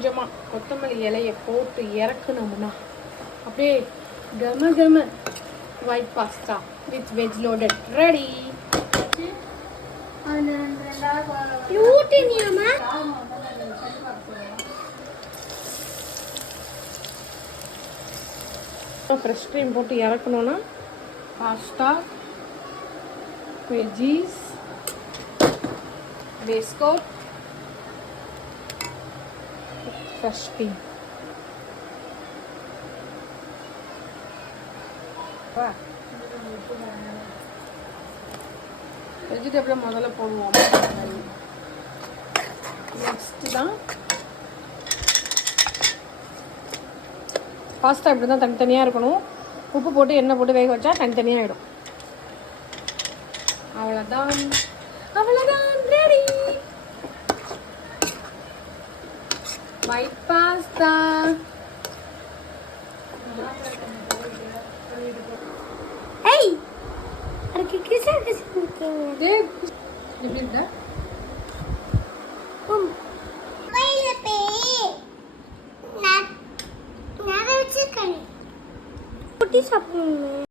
கொஞ்சமாக கொத்தமல்லி இலையை போட்டு இறக்கணும்னா அப்படியே கம கம white pasta with veg loaded ready. Fresh cream போட்டு இறக்கணும்னா pasta veggies biscuit fresh cream. வெஜிடபிளை முதல்ல போடுவோம். நெக்ஸ்ட்டு தான் பாஸ்தா இப்படி தான் தனித்தனியாக இருக்கணும். உப்பு போட்டு எண்ணெய் போட்டு வேக வச்சா தனித்தனியாக ஆகிடும். அவ்வளோதான் ரெடி ஒயிட் பாஸ்தா. ஏய் அதுக்கு கிசா கிசா இருக்கீங்க. எப்படி இருந்தா வயல பே நான் வச்சிருக்கேன். குட்டி சாப்பிடணும்.